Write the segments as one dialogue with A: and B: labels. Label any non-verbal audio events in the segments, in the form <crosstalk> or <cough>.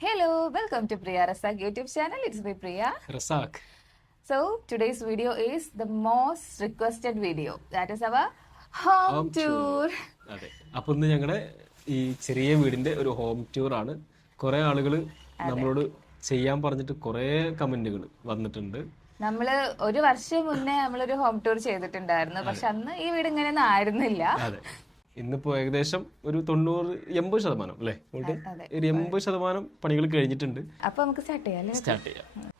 A: Hello, welcome to Priya Rasak YouTube channel. It's me Priya.
B: Razak
A: So today's video is the most requested video. That is our home,
B: Home
A: tour.
B: അതെ. അപ്പൊ ഇന്ന് ഞങ്ങളുടെ ഈ ചെറിയ വീടിന്റെ ഒരു ഹോം ടൂർ ആണ്. കുറെ ആളുകൾ നമ്മളോട് ചെയ്യാൻ പറഞ്ഞിട്ട് കുറെ കമന്റുകൾ വന്നിട്ടുണ്ട്.
A: നമ്മൾ ഒരു വർഷം മുന്നേ നമ്മളൊരു ഹോം ടൂർ ചെയ്തിട്ടുണ്ടായിരുന്നു. പക്ഷെ അന്ന് ഈ വീട് ഇങ്ങനെയൊന്നും ആയിരുന്നില്ല.
B: അതെ. ഇന്നിപ്പോ ഏകദേശം ഒരു തൊണ്ണൂറ് എൺപത് ശതമാനം അല്ലേ? ഒരു. എൺപത് ശതമാനം പണികൾ കഴിഞ്ഞിട്ടുണ്ട്.
A: അപ്പൊ നമുക്ക് സ്റ്റാർട്ട് ചെയ്യാം
B: സ്റ്റാർട്ട് ചെയ്യാം.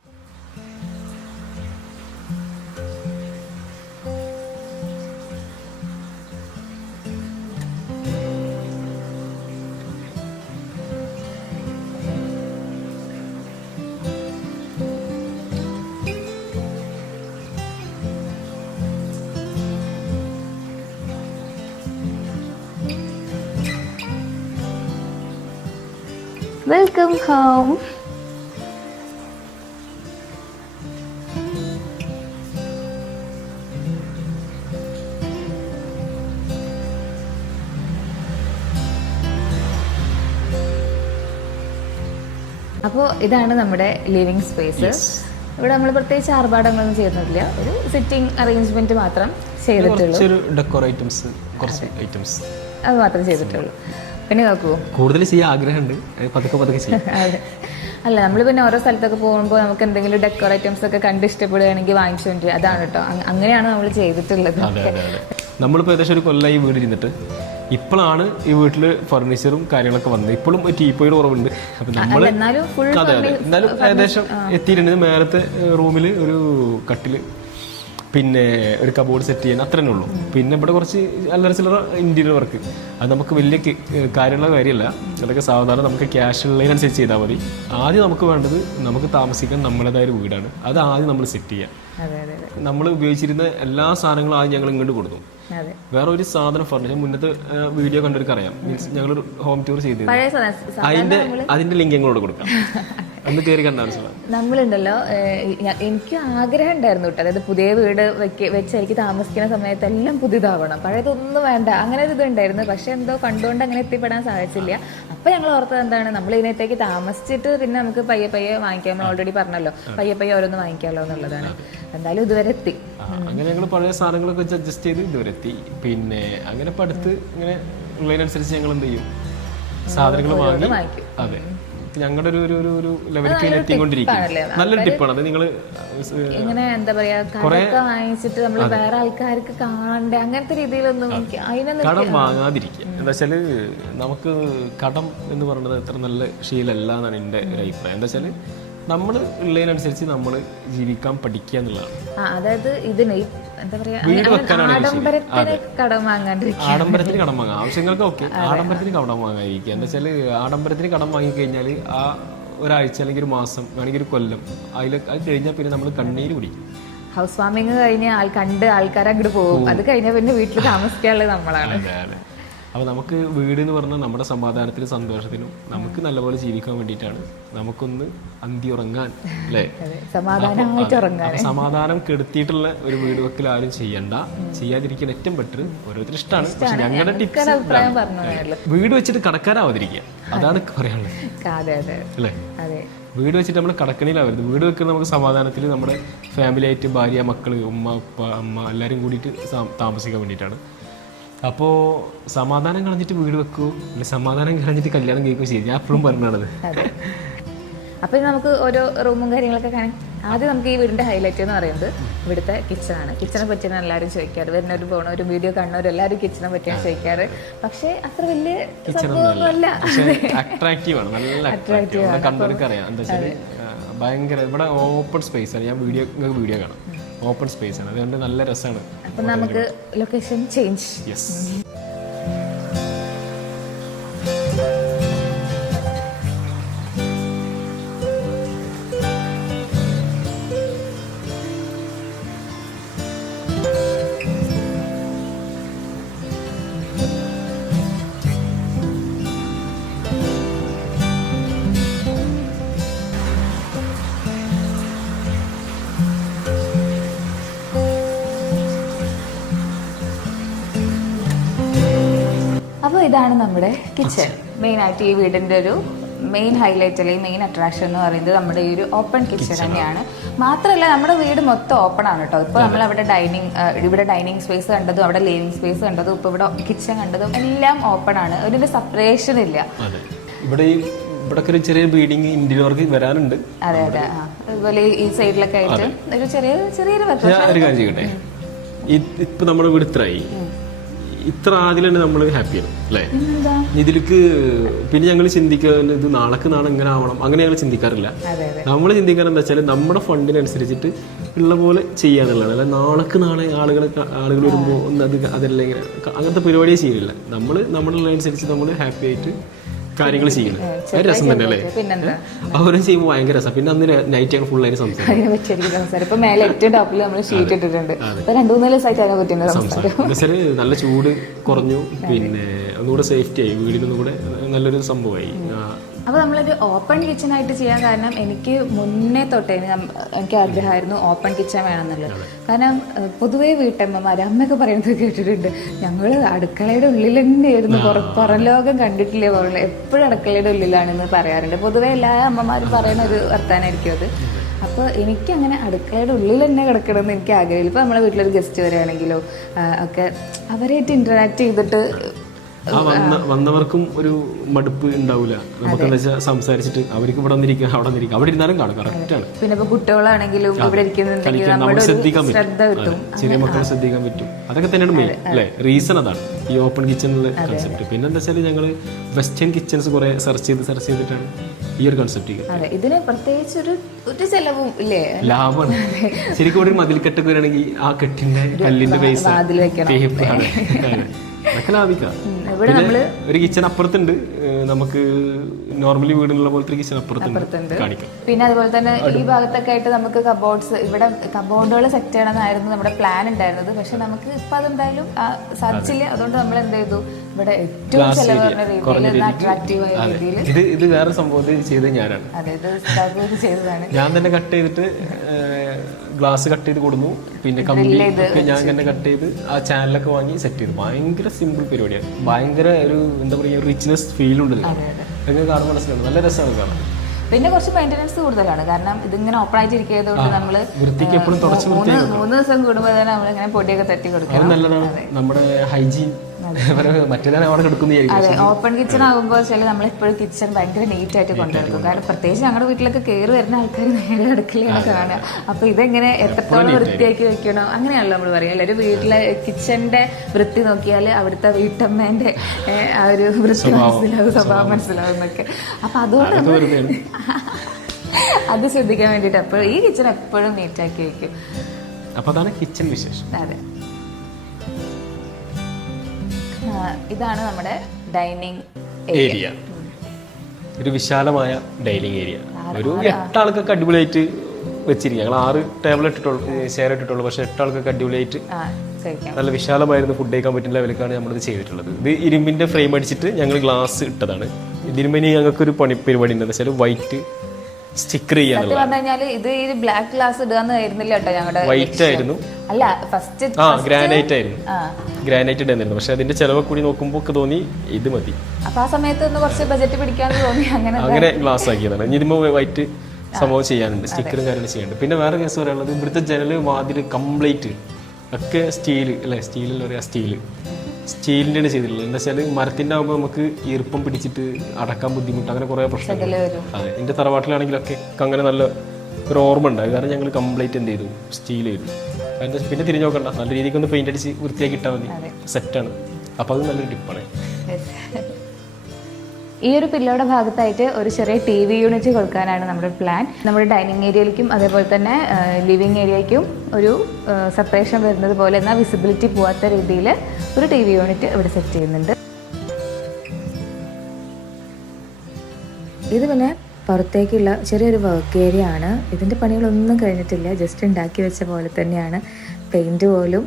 A: Welcome home. അപ്പോൾ ഇതാണ് നമ്മുടെ ലിവിങ് സ്പേസ് ഇവിടെ നമ്മൾ പ്രത്യേകിച്ച് ആർഭാടങ്ങളൊന്നും ചെയ്യുന്നില്ല. ഒരു സിറ്റിംഗ് അറേഞ്ച്മെന്റ് മാത്രം ചെയ്തിട്ടുള്ളൂ.
B: ഡെക്കോർ ഐറ്റംസ് കുറച്ച് ഐറ്റംസ്
A: അത് മാത്രം ചെയ്തിട്ടുള്ളൂ. പിന്നെ നോക്കൂ
B: കൂടുതൽ ചെയ്യാൻ ആഗ്രഹമുണ്ട്. പതുക്കെ പതുക്കെ ചെയ്യാം. <laughs>
A: അല്ല നമ്മൾ പിന്നെ ഓരോ സ്ഥലത്തൊക്കെ പോകുമ്പോൾ നമുക്ക് എന്തെങ്കിലും ഡെക്കോർ ഐറ്റംസ് ഒക്കെ കണ്ട് ഇഷ്ടപ്പെടുകയാണെങ്കിൽ വാങ്ങിച്ചുകൊണ്ട്. അതാണ് കേട്ടോ അങ്ങനെയാണ് നമ്മൾ ചെയ്തിട്ടുള്ളത്.
B: നമ്മളിപ്പോൾ ഏകദേശം ഒരു കൊല്ലമായി വീട് ഇരുന്നിട്ട്. ഇപ്പോഴാണ് ഈ വീട്ടിൽ ഫർണിച്ചറും കാര്യങ്ങളൊക്കെ വന്നത്. ഇപ്പോഴും ഒരു ടീപ്പോയുടെ കുറവുണ്ട്. അപ്പം നമ്മൾ
A: എന്നാലും
B: ഏകദേശം എത്തിയിട്ടുണ്ട്. മേലത്തെ റൂമിൽ ഒരു കട്ടിൽ പിന്നെ ഒരു കബോർഡ് സെറ്റ് ചെയ്യാൻ അത്രേ ഉള്ളൂ. പിന്നെ ഇവിടെ കുറച്ച് അല്ലറ ചില്ലറ ഇന്റീരിയർ വർക്ക് അത് നമുക്ക് വലിയ കാര്യമുള്ള കാര്യമല്ല. അതൊക്കെ സാധാരണ നമുക്ക് ക്യാഷ് ഉള്ളതിനനുസരിച്ച് ചെയ്താൽ മതി. ആദ്യം നമുക്ക് വേണ്ടത് നമുക്ക് താമസിക്കാൻ നമ്മുടേതായ ഒരു വീടാണ്. അത് ആദ്യം നമ്മൾ സെറ്റ് ചെയ്യാം. നമ്മൾ ഉപയോഗിച്ചിരുന്ന എല്ലാ സാധനങ്ങളും ആദ്യം ഞങ്ങൾ ഇങ്ങോട്ട് കൊടുത്തു വേറെ ഒരു സാധനം ഫർണിച്ചർ മുന്നത്തെ വീഡിയോ കണ്ടവർക്ക് അറിയാം മീൻസ് ഞങ്ങൾ ഹോം ടൂർ ചെയ്തിരുന്നു. അതിന്റെ അതിന്റെ ലിങ്ക് ഞങ്ങളോട് കൊടുക്കാം. <laughs> കയറി
A: നമ്മളുണ്ടല്ലോ എനിക്ക് ആഗ്രഹം ഉണ്ടായിരുന്നു കേട്ടോ. അതായത് പുതിയ വീട് വെക്ക വെച്ച് എനിക്ക് താമസിക്കുന്ന സമയത്ത് എല്ലാം പുതിയതാവണം. പഴയതൊന്നും വേണ്ട. അങ്ങനെ ഒരു ഇതുണ്ടായിരുന്നു. പക്ഷെ എന്തോ കണ്ടുകൊണ്ട് അങ്ങനെ എത്തിപ്പെടാൻ സാധിച്ചില്ല. അപ്പൊ ഞങ്ങൾ ഓർത്തത് എന്താണ്? നമ്മൾ ഇതിനകത്തേക്ക് താമസിച്ചിട്ട് പിന്നെ നമുക്ക് പയ്യെ പയ്യെ വാങ്ങിക്കാം. നമ്മൾ ഓൾറെഡി പറഞ്ഞല്ലോ. പയ്യെ പയ്യെ ഓരോന്ന് വാങ്ങിക്കാമല്ലോ എന്നുള്ളതാണ്. എന്തായാലും ഇതുവരെ എത്തി.
B: അങ്ങനെ ഞങ്ങൾ പഴയ സാധനങ്ങളൊക്കെ വെച്ച് അഡ്ജസ്റ്റ് ചെയ്ത് ഇതുവരെ എത്തി. പിന്നെ അങ്ങനെ പഠിത്ത് ഇങ്ങനെ ഉള്ളതിനനുസരിച്ച് ഞങ്ങൾ എന്ത് ചെയ്യും? സാധനങ്ങൾ വാങ്ങി. അതെ. ഞങ്ങളുടെ ഒരു ഒരു ഒരു ലെവലിലേക്ക് എത്തിക്കൊണ്ടിരിക്കും. നല്ലൊരു ടിപ്പാണ് അത് നിങ്ങൾ
A: ഇങ്ങനെ എന്താ പറയാ കടമൊക്കെ വാങ്ങിച്ചിട്ട് നമ്മൾ വേറെ ആൾക്കാർക്ക് കാണണ്ടേ? അങ്ങനത്തെ രീതിയിലൊന്നും
B: കടം വാങ്ങാതിരിക്കുക. എന്താ വെച്ചാൽ നമുക്ക് കടം എന്ന് പറയുന്നത് എത്ര നല്ല ശീലമല്ല എന്നാണ് എന്റെ ഒരു അഭിപ്രായം. എന്താ വെച്ചാൽ നമ്മൾ ഉള്ളതിനനുസരിച്ച് നമ്മൾ ജീവിക്കാൻ പഠിക്കുക എന്നുള്ളതാണ്.
A: അതായത് ഇതിന് എന്താ പറയാ. ആഡംബരത്തിന് കടം
B: വാങ്ങാം. ആവശ്യങ്ങൾക്ക് ഓക്കെ. ആഡംബരത്തിന് കടം വാങ്ങാതിരിക്കുക. എന്താ വെച്ചാൽ ആഡംബരത്തിന് കടം വാങ്ങിക്കഴിഞ്ഞാൽ ആ ഒരാഴ്ച അല്ലെങ്കിൽ ഒരു മാസം വേണമെങ്കിൽ ഒരു കൊല്ലം അതിൽ അത് കഴിഞ്ഞാൽ പിന്നെ നമ്മൾ കണ്ണീര് കുടിക്കും.
A: ഹൗസ് വാമിങ് കഴിഞ്ഞ ആൾ കണ്ട് ആൾക്കാർ അങ്ങോട്ട് പോകും. അത് കഴിഞ്ഞാൽ പിന്നെ വീട്ടിൽ താമസിക്കാനുള്ളത് നമ്മളാണ്.
B: അപ്പോൾ നമുക്ക് വീട് എന്ന് പറഞ്ഞാൽ നമ്മുടെ സമാധാനത്തിനും സന്തോഷത്തിനും നമുക്ക് നല്ലപോലെ ജീവിക്കാൻ വേണ്ടിയിട്ടാണ്. നമുക്കൊന്ന് അന്തി ഉറങ്ങാൻ അല്ലേ? <laughs> സമാധാനം കെടുത്തിയിട്ടുള്ള ഒരു വീട് വെക്കൽ ആരും ചെയ്യണ്ട. ചെയ്യാതിരിക്കാൻ ഏറ്റവും ബെറ്റർ ഓരോരുത്തർ ഇഷ്ടമാണ്. പക്ഷെ ഞങ്ങളുടെ ടിപ്സ് വീട് വെച്ചിട്ട് കടക്കാനാവാതിരിക്കുക. അതാണ് പറയാനുള്ളത്. <laughs> അല്ലേ? വീട് വെച്ചിട്ട് നമ്മൾ കടക്കണിയിലാവരുത്. വീട് വെക്കുന്ന നമുക്ക് സമാധാനത്തിൽ നമ്മുടെ ഫാമിലി ആയിട്ട് ഭാര്യ മക്കൾ ഉമ്മ ഉപ്പ അമ്മ എല്ലാവരും കൂടിയിട്ട് താമസിക്കാൻ വേണ്ടിയിട്ടാണ്. അപ്പോൾ സമാധാനം കളഞ്ഞിട്ട് വീട് വെക്കൂ അല്ലെ സമാധാനം കളഞ്ഞിട്ട് കല്യാണം കഴിക്കുകയോ ചെയ്യും. ഞാൻ എപ്പോഴും പറഞ്ഞത്
A: അതെ. അപ്പൊ നമുക്ക് ഓരോ റൂമും കാര്യങ്ങളൊക്കെ കാണാം ആദ്യം നമുക്ക് ഈ വീടിന്റെ ഹൈലൈറ്റ് എന്ന് പറയുന്നത് ഇവിടുത്തെ കിച്ചൺ ആണ്. കിച്ചണെ പറ്റിയാണ് എല്ലാവരും ചോദിക്കാറ്. വരുന്നവരും പോണവരും വീഡിയോ കാണുന്നവരും എല്ലാവരും കിച്ചണെ പറ്റിയാണ് ചോദിക്കാറ്. പക്ഷേ അത്ര വലിയ സംഭവമൊന്നുമല്ല
B: അട്രാക്റ്റീവ് ആണ്. നല്ല അട്രാക്റ്റീവ് ഭയങ്കര ഇവിടെ ഓപ്പൺ സ്പേസ് ആണ്. ഞാൻ വീഡിയോ വീഡിയോ കാണാം. ഓപ്പൺ സ്പേസ് ആണ്. അതുകൊണ്ട് നല്ല രസമാണ്
A: അപ്പം നമുക്ക് ലൊക്കേഷൻ ചേഞ്ച്
B: യെസ്
A: ഇതാണ് നമ്മുടെ കിച്ചൺ മെയിൻ ആയിട്ട് ഈ വീടിന്റെ ഒരു മെയിൻ ഹൈലൈറ്റ് അല്ലെങ്കിൽ മെയിൻ അട്രാക്ഷൻ എന്ന് പറയുന്നത് നമ്മുടെ ഈ ഒരു ഓപ്പൺ കിച്ചൺ തന്നെയാണ്. മാത്രമല്ല നമ്മുടെ വീട് മൊത്തം ഓപ്പൺ ആണ് കേട്ടോ ഇപ്പോൾ നമ്മൾ അവിടെ ഡൈനിങ് ഇവിടെ ഡൈനിങ് സ്പേസ് കണ്ടതും അവിടെ ലിവിങ് സ്പേസ് കണ്ടതും ഇപ്പോൾ ഇവിടെ കിച്ചൺ കണ്ടതും എല്ലാം ഓപ്പൺ ആണ്. ഒരു സെപ്പറേഷൻ ഇല്ല.
B: ഇവിടെ ഇവിടെ ഒരു ചെറിയ ബീഡിങ് ഇന്റീരിയർ വർക്ക് വരാനുണ്ട്.
A: അതെ അതെ. അതുപോലെ ഈ സൈഡിലൊക്കെ ആയിട്ട് ഒരു ചെറിയ ചെറിയൊരു
B: ഒരു കാര്യം ചെയ്യട്ടെ? ഇ- ഇപ്പൊ നമ്മുടെ വീട് ഇത്രയായി. ഇത്ര ആദ്യം തന്നെ നമ്മൾ ഹാപ്പിയാണ് അല്ലേ? ഇതിലേക്ക് പിന്നെ ഞങ്ങൾ ചിന്തിക്കുന്നത് ഇത് നാളേക്ക് നാളെ ഇങ്ങനെ ആവണം? അങ്ങനെ ഞങ്ങൾ ചിന്തിക്കാറില്ല. നമ്മൾ ചിന്തിക്കാൻ എന്താ വെച്ചാൽ നമ്മുടെ ഫണ്ടിനനുസരിച്ചിട്ട് ഉള്ള പോലെ ചെയ്യാന്നുള്ളതാണ് അല്ല നാളേക്ക് നാളെ ആളുകൾ ആളുകൾ വരുമ്പോൾ ഒന്ന് അത് അതല്ലെങ്കിൽ അങ്ങനത്തെ പരിപാടിയെ ചെയ്യില്ല നമ്മൾ നമ്മുടെ അനുസരിച്ച് നമ്മൾ ഹാപ്പി ആയിട്ട് കാര്യങ്ങൾ ചെയ്യുന്നത്. ഒരു രസം തന്നെ അല്ലേ? അവരും ചെയ്യുമ്പോൾ ഭയങ്കര രസം. പിന്നെ അന്ന് നൈറ്റ് ഞങ്ങൾ ഫുൾ ആയിട്ട് സംസാരിക്കും നല്ല ചൂട് കുറഞ്ഞു. പിന്നെ ഒന്നുകൂടെ സേഫ്റ്റി ആയി. വീടിനൊന്നും കൂടെ നല്ലൊരു സംഭവമായി. ആ,
A: നമ്മളിത് ഓപ്പൺ കിച്ചൺ ആയിട്ട് ചെയ്യാൻ കാരണം എനിക്ക് മുന്നേ തൊട്ടേ എനിക്ക് ആഗ്രഹമായിരുന്നു ഓപ്പൺ കിച്ചൺ വേണമെന്നുള്ളത്. കാരണം പൊതുവേ വീട്ടമ്മമാർ അമ്മയൊക്കെ പറയുന്നത് കേട്ടിട്ടുണ്ട് ഞങ്ങൾ അടുക്കളയുടെ ഉള്ളിൽ തന്നെയായിരുന്നു പുറ- ലോകം കണ്ടിട്ടില്ലേ പോലെ എപ്പോഴും അടുക്കളയുടെ ഉള്ളിലാണെന്ന് പറയാറുണ്ട്. പൊതുവേ എല്ലാ അമ്മമാരും പറയുന്ന ഒരു വർത്താനായിരിക്കും അത്. അപ്പോൾ എനിക്ക് അങ്ങനെ അടുക്കളയുടെ ഉള്ളിൽ തന്നെ കിടക്കണമെന്ന് എനിക്ക് ആഗ്രഹമില്ല. ഇപ്പോൾ നമ്മളെ വീട്ടിലൊരു ഗസ്റ്റ് വരികയാണെങ്കിലോ ഒക്കെ അവരായിട്ട് ഇന്ററാക്ട് ചെയ്തിട്ട്
B: ആ വന്ന വന്നവർക്കും ഒരു മടുപ്പ് ഉണ്ടാവില്ല നമുക്ക് എന്താ വെച്ചാൽ സംസാരിച്ചിട്ട് അവർക്ക് ഇവിടെ വന്നിരിക്കുക അവിടെ വന്നിരിക്കുക അവിടെ ഇരുന്നാലും കാണും കറക്റ്റ് ആണ്.
A: പിന്നെ ഇപ്പൊ കുട്ടികളാണെങ്കിലും ഇവിടെ ഇരിക്കുന്നുണ്ടെങ്കിൽ
B: നമ്മൾ ശ്രദ്ധിക്കാൻ
A: ശ്രദ്ധ
B: പറ്റും ചെറിയ മക്കളെ ശ്രദ്ധിക്കാൻ പറ്റും. അതൊക്കെ തന്നെയാണ് മെയിൻ അല്ലേ? റീസൺ അതാണ്. ഈ ഓപ്പൺ കിച്ചണിലെ കൺസെപ്റ്റ് പിന്നെ എന്താ വെച്ചാൽ ഞങ്ങൾ വെസ്റ്റേൺ കിച്ചൺസ് കുറെ സെർച്ച് ചെയ്ത് സെർച്ച് ചെയ്തിട്ടാണ് ഈ ഒരു കൺസെപ്റ്റ്
A: ഇതിന് പ്രത്യേകിച്ച് ഒരു ഒരു ചെലവും ഇല്ലേ?
B: ലാഭമാണ് ശരിക്കും ഒരു മതിൽ മതിൽക്കെട്ടൊക്കെ വരികയാണെങ്കിൽ ആ കെട്ടിന്റെ കല്ലിന്റെ പൈസ. അതെ. അതൊക്കെ ലാഭിക്കാം.
A: ഇവിടെ നമ്മൾ
B: ഒരു കിച്ചൺ അപ്പുറത്തുണ്ട്. നമുക്ക് നോർമലി വീടിനുള്ള പോലത്തെ കിച്ചൺ അപ്പുറത്തുണ്ട്.
A: പിന്നെ അതുപോലെ തന്നെ ഈ ഭാഗത്തൊക്കെ ആയിട്ട് നമുക്ക് കബോർഡ്സ് ഇവിടെ കബോർഡുകൾ സെറ്റ് ചെയ്യണമെന്നായിരുന്നു നമ്മുടെ പ്ലാൻ ഉണ്ടായിരുന്നത്. പക്ഷെ നമുക്ക് ഇപ്പൊ അതെന്തായാലും സാധിച്ചില്ല. അതുകൊണ്ട് നമ്മൾ എന്ത് ചെയ്തു? ഇവിടെ ഏറ്റവും ചെലവ് പറഞ്ഞ രീതിയിൽ അട്രാക്റ്റീവ് ആയ രീതിയിൽ.
B: ഇത് ഇത് വേറെ സംഭവത്തിൽ ചെയ്തത് ഞാനാണ്.
A: ചെയ്തതാണ്.
B: ഞാൻ തന്നെ കട്ട് ചെയ്തിട്ട് ഗ്ലാസ് കട്ട് ചെയ്ത് കൊടുന്നു. പിന്നെ കമ്പി ഒക്കെ ഞാൻ തന്നെ കട്ട് ചെയ്ത് ആ ചാനലൊക്കെ വാങ്ങി സെറ്റ് ചെയ്തു. ഭയങ്കര സിമ്പിൾ പരിപാടിയാണ് ഭയങ്കര ഒരു എന്താ പറയുക റിച്ച്നെസ് ഫീൽ ഉണ്ട് ഇതിന്. കാണാൻ കാണുമ്പോൾ മനസ്സിലാവും. നല്ല രസമാണ് കാണാൻ.
A: പിന്നെ കുറച്ച് മെയിന്റനൻസ് കൂടുതലാണ്. കാരണം ഇതിങ്ങനെ ഓപ്പൺ ആയിട്ട് ഇരിക്കുന്നതുകൊണ്ട്
B: നമ്മൾ
A: മൂന്ന് മൂന്ന് ദിവസം കൂടുമ്പോൾ തന്നെ നമ്മളിങ്ങനെ പൊടിയൊക്കെ തട്ടി കൊടുക്കണം.
B: നമ്മുടെ ഹൈജീൻ
A: ഓപ്പൺ കിച്ചൺ ആകുമ്പോൾ വെച്ചാൽ നമ്മൾ എപ്പോഴും കിച്ചൺ ഭയങ്കര നീറ്റ് ആയിട്ട് കൊണ്ടുനടക്കും. കാരണം പ്രത്യേകിച്ച് ഞങ്ങളുടെ വീട്ടിലൊക്കെ കയറി വരുന്ന ആൾക്കാർ നേരെ അടുക്കളയാണ് കാണുക. അപ്പൊ ഇതെങ്ങനെ എത്രത്തോളം വൃത്തിയാക്കി വെക്കണോ അങ്ങനെയാണല്ലോ നമ്മൾ പറയുക അല്ലെ ഒരു വീട്ടിലെ കിച്ചന്റെ വൃത്തി നോക്കിയാൽ അവിടുത്തെ വീട്ടമ്മേന്റെ ആ ഒരു വൃത്തി മനസ്സിലാവും സ്വഭാവം മനസ്സിലാവും എന്നൊക്കെ. അപ്പൊ അതുകൊണ്ട് നമ്മൾ <laughs> അത് ശ്രദ്ധിക്കാൻ വേണ്ടിയിട്ട് എപ്പോഴും ഈ കിച്ചൺ എപ്പോഴും നീറ്റാക്കി വെക്കും.
B: അപ്പൊ അതാണ് കിച്ചൺ വിശേഷം.
A: അതെ. ഇതാണ് നമ്മുടെ ഡൈനിങ്
B: ഏരിയ ഒരു വിശാലമായ ഡൈനിങ് ഏരിയ ഒരു എട്ടാൾക്കൊക്കെ അടിപൊളിയായിട്ട് വെച്ചിരിക്കുക ഞങ്ങൾ ആറ് ടേബിൾ ഇട്ടിട്ടുള്ളൂ ഷെയർ ഇട്ടിട്ടുള്ളൂ. പക്ഷെ എട്ടാൾക്കൊക്കെ അടിപൊളിയായിട്ട് നല്ല വിശാലമായിരുന്നു ഫുഡ് കഴിക്കാൻ പറ്റുന്ന ലെവലിലേക്കാണ് നമ്മളിത് ചെയ്തിട്ടുള്ളത്. ഇത് ഇരുമ്പിന്റെ ഫ്രെയിം അടിച്ചിട്ട് ഞങ്ങൾ ഗ്ലാസ് ഇട്ടതാണ്. ഇതിനുമ്പനി ഞങ്ങൾക്കൊരു പണി പരിപാടി ഉണ്ടെന്ന് വെച്ചാൽ വൈറ്റ് സ്റ്റിക്കർ ചെയ്യാൻ
A: സത്യം പറഞ്ഞു കഴിഞ്ഞാൽ ഇത് ഈ ബ്ലാക്ക് ഗ്ലാസ് ഇടുകയെന്ന് ആയിരുന്നില്ല കേട്ടോ ഞങ്ങളുടെ
B: വൈറ്റ് ആയിരുന്നു.
A: അല്ല ഫസ്റ്റ്
B: ആ ഗ്രാനൈറ്റ് ആയിരുന്നു.
A: ആ.
B: ഗ്രാനൈറ്റ് ഇടുന്നിരുന്നു. പക്ഷെ അതിന്റെ ചെലവ് കൂടി നോക്കുമ്പോൾ ഒക്കെ തോന്നി ഇത് മതി.
A: അപ്പൊ ആ സമയത്ത് ഒന്ന് കുറച്ച് ബജറ്റ് പിടിക്കാന്ന് തോന്നി. അങ്ങനെ
B: അങ്ങനെ ഗ്ലാസ് ആക്കിയതാണ്. ഇനി ഇതിമ്പോ വൈറ്റ് സംഭവം ചെയ്യാനുണ്ട്. സ്റ്റിക്കറും കാര്യങ്ങളും ചെയ്യാനുണ്ട്. പിന്നെ വേറെ കേസ് പറയാനുള്ളത് ഇവിടുത്തെ ജനൽ വാതിൽ കംപ്ലീറ്റ് ഒക്കെ സ്റ്റീൽ അല്ലെ? സ്റ്റീലിൽ പറയാ സ്റ്റീൽ സ്റ്റീലിന്റെയാണ് ചെയ്തിട്ടുള്ളത്. എന്താ വെച്ചാൽ മരത്തിന്റെ ആകുമ്പോൾ നമുക്ക് ഈർപ്പം പിടിച്ചിട്ട് അടക്കാൻ ബുദ്ധിമുട്ട് അങ്ങനെ കുറേ പ്രശ്നങ്ങൾ അതെ. എന്റെ തറവാട്ടിലാണെങ്കിലൊക്കെ അങ്ങനെ നല്ല ഒരു ഓർമ്മ ഉണ്ടായി കാരണം ഞങ്ങൾ കംപ്ലീറ്റ് എന്ത് ചെയ്തു? സ്റ്റീൽ ചെയ്തു. കാരണം പിന്നെ തിരിഞ്ഞു നോക്കണ്ട. നല്ല രീതിക്ക് ഒന്ന് പെയിന്റ് അടിച്ച് വൃത്തിയാക്കി ഇട്ടാൽ മതി. സെറ്റാണ്. അപ്പോൾ അത് നല്ലൊരു ടിപ്പാണ്.
A: ഈ ഒരു പില്ലോയുടെ ഭാഗത്തായിട്ട് ഒരു ചെറിയ ടി വി യൂണിറ്റ് കൊടുക്കാനാണ് നമ്മുടെ പ്ലാൻ നമ്മുടെ ഡൈനിങ് ഏരിയയിലേക്കും അതേപോലെ തന്നെ ലിവിങ് ഏരിയയ്ക്കും ഒരു സെപ്പറേഷൻ വരുന്നത് പോലെ എന്നാൽ വിസിബിലിറ്റി പോവാത്ത രീതിയിൽ ഒരു ടി വി യൂണിറ്റ് ഇവിടെ സെറ്റ് ചെയ്യുന്നുണ്ട്. ഇത് പിന്നെ പുറത്തേക്കുള്ള ചെറിയൊരു വർക്ക് ഏരിയ ആണ്. ഇതിന്റെ പണികളൊന്നും കഴിഞ്ഞിട്ടില്ല. ജസ്റ്റ് ഉണ്ടാക്കി വെച്ച പോലെ തന്നെയാണ്. പെയിന്റ് പോലും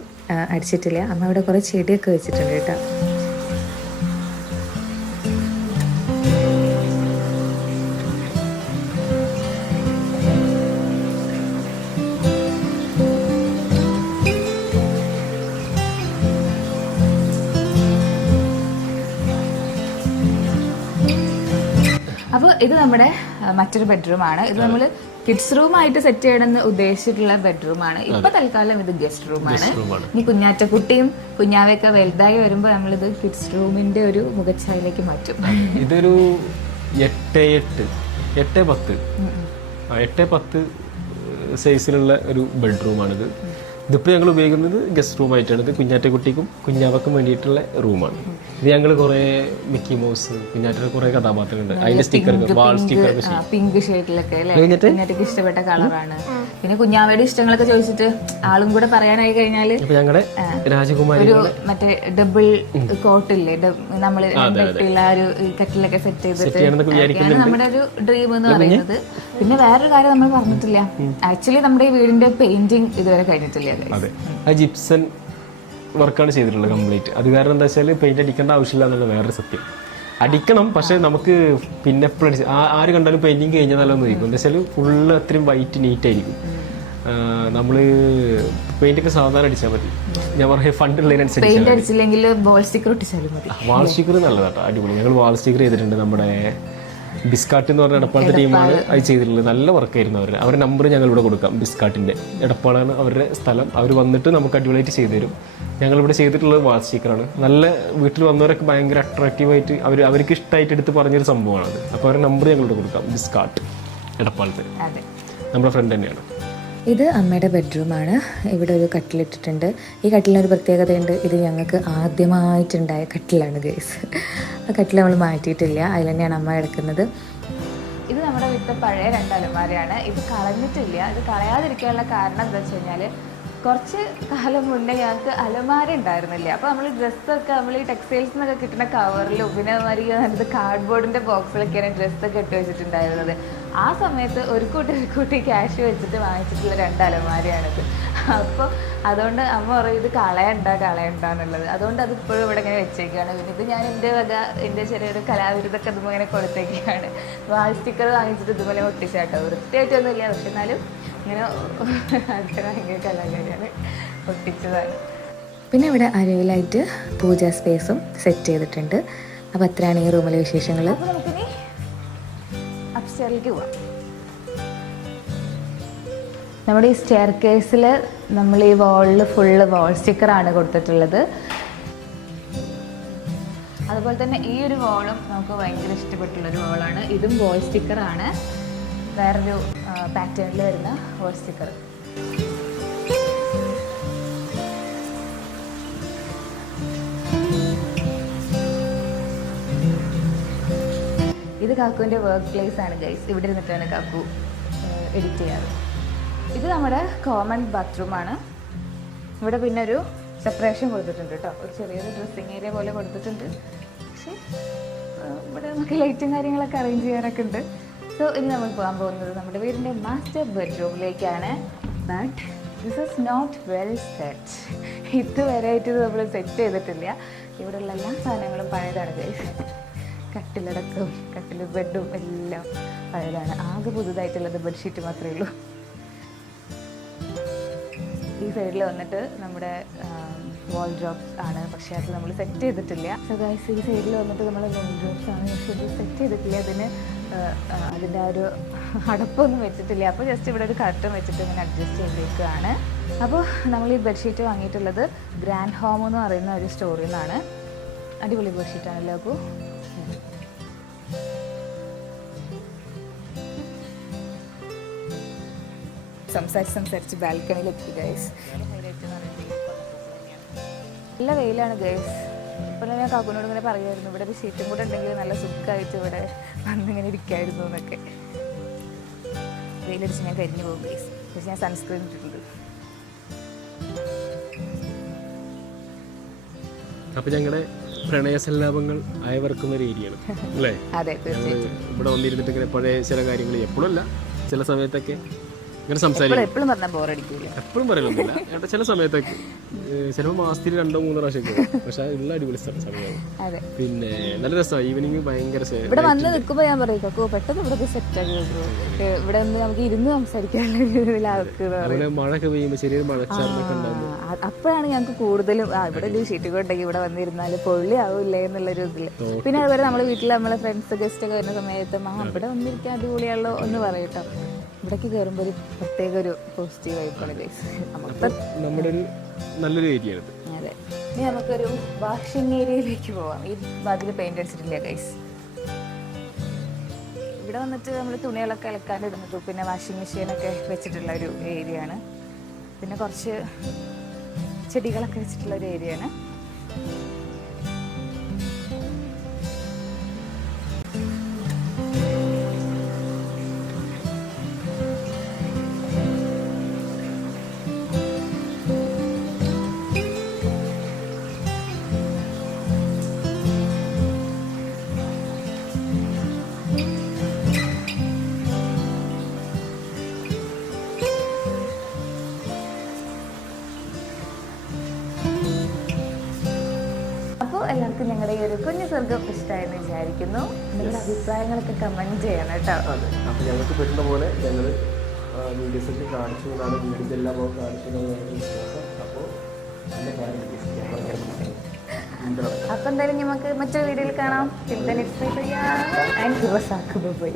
A: അടിച്ചിട്ടില്ല. അമ്മ ഇവിടെ കുറേ ചെടിയൊക്കെ വെച്ചിട്ടുണ്ട് കേട്ടോ. ഇത് നമ്മുടെ മറ്റൊരു ബെഡ്റൂം ആണ്. ഇത് നമ്മൾ കിഡ്സ് റൂം ആയിട്ട് സെറ്റ് ചെയ്യണമെന്ന് ഉദ്ദേശിച്ചിട്ടുള്ള ബെഡ്റൂം ആണ്. ഇപ്പൊ തൽക്കാലം ഇത് ഗസ്റ്റ് റൂം ആണ്.
B: റൂമാണ്
A: ഇനി കുഞ്ഞാറ്റക്കുട്ടിയും കുഞ്ഞാവയൊക്കെ വലുതായി വരുമ്പോൾ നമ്മളിത് കിഡ്സ് റൂമിന്റെ ഒരു മുഖച്ഛായയിലേക്ക് മാറ്റും.
B: ഇതൊരു എട്ട് എട്ട് എട്ട് പത്ത്. എട്ട് പത്ത് സൈസിലുള്ള ഒരു ബെഡ്റൂമാണിത് ഇതിപ്പോൾ ഞങ്ങൾ ഉപയോഗിക്കുന്നത് ഗസ്റ്റ് റൂമായിട്ടാണ് ഇത് കുഞ്ഞാറ്റക്കുട്ടിക്കും കുഞ്ഞാവക്കും വേണ്ടിയിട്ടുള്ള റൂമാണ് ഇത് ഞങ്ങൾ കുറേ മിക്കി മൗസ് പിന്നെ കുറേ കഥാപാത്രങ്ങളുണ്ട്. അതിന്റെ സ്റ്റിക്കർ വാൾ സ്റ്റിക്കർ
A: പിങ്ക് ഷെയ്ഡിലൊക്കെ അല്ലേ? കുഞ്ഞാറ്റക്ക് ഇഷ്ടപ്പെട്ട കളറാണ്. പിന്നെ കുഞ്ഞാവയുടെ ഇഷ്ടങ്ങളൊക്കെ ചോദിച്ചിട്ട് ആളും കൂടെ പറയാനായി കഴിഞ്ഞാൽ
B: ഞങ്ങൾ ഞങ്ങളുടെ രാജകുമാരി
A: മറ്റേ ഡബിൾ കോട്ടില്ലേ? നമ്മൾ ഒരു കട്ടിലൊക്കെ സെറ്റ് ചെയ്തിട്ട് നമ്മുടെ ഒരു ഡ്രീം എന്ന് പറയുന്നത്. പിന്നെ വേറൊരു കാര്യം നമ്മൾ പറഞ്ഞിട്ടില്ല. ആക്ച്വലി നമ്മുടെ ഈ വീടിന്റെ പെയിന്റിങ് ഇതുവരെ കഴിഞ്ഞിട്ടില്ല
B: ജിപ്സൺ വർക്കാണ് ചെയ്തിട്ടുള്ളത് കംപ്ലീറ്റ് അത് കാരണം എന്താ വെച്ചാൽ പെയിന്റ് അടിക്കേണ്ട ആവശ്യമില്ല എന്നുള്ള വേറൊരു സത്യം. അടിക്കണം പക്ഷേ നമുക്ക് പിന്നെ എപ്പോഴും അടിച്ച് ആര് കണ്ടാലും പെയിന്റിങ് കഴിഞ്ഞാൽ നല്ലതെന്ന് ചോദിക്കും എന്താ വെച്ചാൽ ഫുള്ള് അത്രയും വൈറ്റ് നീറ്റ് ആയിരിക്കും. നമ്മൾ പെയിന്റൊക്കെ സാധാരണ അടിച്ചാൽ മതി. ഞാൻ പറഞ്ഞ ഫണ്ട് ഉള്ളതിനനുസരിച്ച് വാൾ സ്റ്റിക്കർ നല്ലതാട്ടോ. അടിപൊളി. ഞങ്ങൾ വാൾ സ്റ്റിക്കർ ചെയ്തിട്ടുണ്ട് നമ്മുടെ ബിസ്കാട്ട് എന്ന് പറഞ്ഞ എടപ്പാളത്തെ ടീമാണ് അത് ചെയ്തിട്ടുള്ളത്. നല്ല വർക്കായിരുന്നു അവരുടെ. അവരുടെ നമ്പർ ഞങ്ങൾ ഇവിടെ കൊടുക്കാം ബിസ്കാട്ടിന്റെ. എടപ്പാളാണ് അവരുടെ സ്ഥലം. അവർ വന്നിട്ട് നമുക്ക് അടിപൊളിയായിട്ട് ചെയ്തു തരും. ഞങ്ങൾ ഇവിടെ ചെയ്തിട്ടുള്ളത് വാൾ സ്റ്റിക്കറാണ്. നല്ല വീട്ടിൽ വന്നവരൊക്കെ ഭയങ്കര അട്രാക്റ്റീവായിട്ട് അവർ അവർക്ക് ഇഷ്ടമായിട്ട് എടുത്ത് പറഞ്ഞൊരു സംഭവമാണ് അപ്പോൾ അവരുടെ നമ്പർ ഞങ്ങളിവിടെ കൊടുക്കാം ബിസ്കാട്ട് എടപ്പാളത്തെ നമ്മുടെ ഫ്രണ്ട് തന്നെയാണ്.
A: ഇത് അമ്മയുടെ ബെഡ്റൂമാണ്. ഇവിടെ ഒരു കട്ടിലിട്ടിട്ടുണ്ട് ഈ കട്ടിലിനൊരു പ്രത്യേകതയുണ്ട്. ഇത് ഞങ്ങൾക്ക് ആദ്യമായിട്ടുണ്ടായ കട്ടിലാണ് ഗേസ് ആ കട്ടിൽ നമ്മൾ മാറ്റിയിട്ടില്ല. അതിൽ തന്നെയാണ് അമ്മ എടുക്കുന്നത് ഇത് നമ്മുടെ വീട്ടിലെ പഴയ രണ്ട് അലമാരയാണ്. ഇത് കളഞ്ഞിട്ടില്ല. ഇത് കളയാതിരിക്കാനുള്ള കാരണം എന്താ വെച്ച് കഴിഞ്ഞാൽ കുറച്ച് കാലം മുന്നേ ഞങ്ങൾക്ക് അലമാര ഉണ്ടായിരുന്നില്ലേ? അപ്പോൾ നമ്മൾ ഡ്രസ്സൊക്കെ നമ്മൾ ഈ ടെക്സ്റ്റൈൽസ് നിന്നൊക്കെ കിട്ടുന്ന കവറിലും പിന്നെ മാതിരി നല്ലത് കാർഡ്ബോർഡിന്റെ ബോക്സിലൊക്കെയാണ് ഡ്രസ്സൊക്കെ ഇട്ട് വെച്ചിട്ടുണ്ടായിരുന്നത്. ആ സമയത്ത് ഒരു കൂട്ടി ഒരു കൂട്ടി ക്യാഷ് വെച്ചിട്ട് വാങ്ങിച്ചിട്ടുള്ള രണ്ട് അലമാരയാണിത്. അപ്പോൾ അതുകൊണ്ട് അമ്മ പറയും ഇത് കളയണ്ട കളയണ്ട എന്നുള്ളത്. അതുകൊണ്ട് അത് ഇപ്പോഴും ഇവിടെ ഇങ്ങനെ വെച്ചേക്കാണ്. പിന്നെ ഇത് ഞാൻ എന്റെ വക എന്റെ ചെറിയൊരു കലാവിരുദ്ധൊക്കെ ഇതുമ്പോൾ ഇങ്ങനെ കൊടുത്തേക്കാണ്. വാൾ സ്റ്റിക്കർ വാങ്ങിച്ചിട്ട് ഇതുപോലെ ഒട്ടിച്ചാട്ടോ വൃത്തിയായിട്ടൊന്നുമില്ല. പക്ഷെ എന്നാലും ഇങ്ങനെ ഭയങ്കര കലാകാരിയാണ് ഒട്ടിച്ചതാണ്. പിന്നെ ഇവിടെ അരവിലായിട്ട് പൂജാ സ്പേസും സെറ്റ് ചെയ്തിട്ടുണ്ട്. അപ്പോൾ അത്രയാണ് ഈ റൂമിലെ വിശേഷങ്ങൾ അപ്പോൾ നമുക്കിനി അപ്സ്റ്റേറിലേക്ക് പോവാം. നമ്മുടെ ഈ സ്റ്റെയർ കേസിൽ നമ്മൾ ഈ വാളിൽ ഫുള്ള് വാൾ സ്റ്റിക്കറാണ് കൊടുത്തിട്ടുള്ളത്. അതുപോലെ തന്നെ ഈ ഒരു വാളും നമുക്ക് ഭയങ്കര ഇഷ്ടപ്പെട്ടുള്ളൊരു വാളാണ് ഇതും വാൾ സ്റ്റിക്കറാണ് വേറൊരു പാറ്റേണിൽ വരുന്ന വാൾ സ്റ്റിക്കർ ഇത് കാക്കുവിന്റെ വർക്ക് പ്ലേസ് ആണ് ഗൈസ് ഇവിടെ ഇരുന്നിട്ടാണ് കാക്കു എഡിറ്റ് ചെയ്യാറ്. ഇത് നമ്മുടെ കോമൺ ബാത്റൂമാണ് ഇവിടെ പിന്നെ ഒരു സെപ്പറേഷൻ കൊടുത്തിട്ടുണ്ട് കേട്ടോ. ഒരു ചെറിയൊരു ഡ്രസ്സിങ് ഏരിയ പോലെ കൊടുത്തിട്ടുണ്ട്. പക്ഷേ ഇവിടെ നമുക്ക് ലൈറ്റും കാര്യങ്ങളൊക്കെ അറേഞ്ച് ചെയ്യാനൊക്കെ ഉണ്ട്. സോ ഇന്ന് നമ്മൾ പോകാൻ പോകുന്നത് നമ്മുടെ വീടിന്റെ master ബെഡ്റൂമിലേക്കാണ് but this is not well set ഇതുവരെ ആയിട്ട് നമ്മൾ സെറ്റ് ചെയ്തിട്ടില്ല. ഇവിടെയുള്ള എല്ലാ സാധനങ്ങളും പഴയതാണ് കട്ടിലടക്കും കട്ടിൽ ബെഡും എല്ലാം പഴയതാണ്. ആകെ പുതുതായിട്ടുള്ളത് ബെഡ്ഷീറ്റ് മാത്രമേ ഉള്ളൂ. ഈ സൈഡിൽ വന്നിട്ട് നമ്മുടെ വാൾ ഡ്രോപ്സ് ആണ്. പക്ഷേ അത് നമ്മൾ സെറ്റ് ചെയ്തിട്ടില്ല. സോ ഗൈസ് ഈ സൈഡിൽ വന്നിട്ട് നമ്മൾ വാൾ ഡ്രോപ്സ് ആണ് പക്ഷെ ഇത് സെറ്റ് ചെയ്തിട്ടില്ല. അതിന് അതിന്റെ ആ ഒരു അടപ്പൊന്നും വെച്ചിട്ടില്ല. അപ്പോൾ ജസ്റ്റ് ഇവിടെ ഒരു കർട്ടൻ വെച്ചിട്ട് ഇങ്ങനെ അഡ്ജസ്റ്റ് ചെയ്തേക്കുകയാണ് അപ്പോൾ നമ്മൾ ഈ ബെഡ്ഷീറ്റ് വാങ്ങിയിട്ടുള്ളത് ഗ്രാൻഡ് ഹോം എന്ന് പറയുന്ന ഒരു സ്റ്റോറിൽ നിന്നാണ് അടിപൊളി ബെഡ്ഷീറ്റാണല്ലോ അപ്പോൾ സംസാരിച്ച് സംസാരിച്ച് ബാൽക്കണിയിലെത്തി ഗൈസ് നല്ല വെയിലാണ് ഗേസ് ഇപ്പം ഞാൻ കാക്കുനോട് ഇങ്ങനെ പറയുമായിരുന്നു ഇവിടെ ഒരു ഷീറ്റും കൂടെ ഉണ്ടെങ്കിൽ നല്ല സുഖമായിട്ട് ഇവിടെ വന്നിങ്ങനെ ഇരിക്കായിരുന്നു എന്നൊക്കെ. വെയിലടിച്ച് ഞാൻ കരിഞ്ഞു പോകും ഗേസ് പക്ഷെ ഞാൻ സൺസ്ക്രീൻ ഇട്ടിട്ടുണ്ട്.
B: അപ്പൊ ഞങ്ങളുടെ പ്രണയ സല്ലാപങ്ങൾ അയവർക്കുന്ന ഒരു ഏരിയയാണ് അല്ലേ? <laughs>
A: അതെ
B: ഇവിടെ വന്നിരുന്നിട്ട് ഇങ്ങനെ പഴയ ചില കാര്യങ്ങൾ എപ്പോഴല്ല ചില സമയത്തൊക്കെ ഇങ്ങനെ സംസാരിക്കും.
A: എപ്പോഴും പറഞ്ഞാൽ ബോറടിക്കില്ല
B: എപ്പോഴും പറയലൊന്നുമില്ല. ഏട്ടാ ചില സമയത്തൊക്കെ ചിലപ്പോൾ മാസത്തിൽ രണ്ടോ മൂന്നോ പ്രാവശ്യമൊക്കെ പക്ഷെ ഉള്ള അടിപൊളി സമയമാണ്. പിന്നെ നല്ല രസമാണ്. ഈവനിങ് ഭയങ്കര
A: ഇവിടെ വന്ന് നിൽക്കുമ്പോൾ ഞാൻ പറയും കക്കു പെട്ടെന്ന് ഇവിടെ സെറ്റ് ആക്കി ഇവിടെ നിന്ന് നമുക്ക് ഇരുന്ന് സംസാരിക്കാനുള്ള
B: മഴയൊക്കെ പെയ്യുമ്പോൾ ചെറിയ മഴച്ചാറിനൊക്കെ ഉണ്ടാകുമ്പോൾ
A: അപ്പോഴാണ് ഞങ്ങൾക്ക് കൂടുതലും ഇവിടെ ഒരു ഷീറ്റ് കൊണ്ടെങ്കിൽ ഇവിടെ വന്നിരുന്നാൽ പൊള്ളി എന്നുള്ള ഒരു ഇതിൽ. പിന്നെ അതുപോലെ നമ്മുടെ വീട്ടിൽ നമ്മളെ ഫ്രണ്ട്സ് ഗസ്റ്റ് ഒക്കെ വരുന്ന സമയത്ത് ആ ഇവിടെ വന്നിരിക്കാൻ അടിപൊളിയാണല്ലോ എന്ന് പറയട്ടോ ഇവിടേക്ക് കയറുമ്പോൾ ഒരു പ്രത്യേക ഒരു പോസിറ്റീവ് ആയിട്ടാണ് നമുക്ക്
B: നമ്മുടെ ഒരു നല്ലൊരു ഏരിയ
A: അതെ. ഇനി നമുക്കൊരു വാഷിംഗ് ഏരിയയിലേക്ക് പോവാം. ഈ ഭാഗത്തിൽ പെയിന്റ് അടിച്ചിട്ടില്ല ഗൈസ് ഇവിടെ വന്നിട്ട് നമ്മൾ തുണികളൊക്കെ അലക്കാൻ ഇടുന്നത് പിന്നെ വാഷിംഗ് മെഷീനൊക്കെ വെച്ചിട്ടുള്ള ഒരു ഏരിയ ആണ്. പിന്നെ കുറച്ച് ചെടികളൊക്കെ വെച്ചിട്ടുള്ള ഒരു ഏരിയ ആണ്. ഞങ്ങളുടെ ഈ ഒരു കുഞ്ഞു സ്വർഗം ഇഷ്ടമായെന്ന് വിചാരിക്കുന്നു. നിങ്ങളുടെ അഭിപ്രായങ്ങളൊക്കെ കമന്റ് ചെയ്യണം കേട്ടോ.
B: അതെ. അപ്പോൾ ഞങ്ങൾക്ക് പറ്റുന്ന പോലെ ഞങ്ങൾ വീഡിയോസൊക്കെ കാണിച്ചു എന്നാണ് വീടിന്റെ എല്ലാ ഭാഗവും കാണിച്ചു വിശ്വാസം. അപ്പോൾ
A: അപ്പൊ എന്തായാലും നമുക്ക് മറ്റൊരു വീഡിയോയിൽ കാണാം. ആൻഡ് പോയി.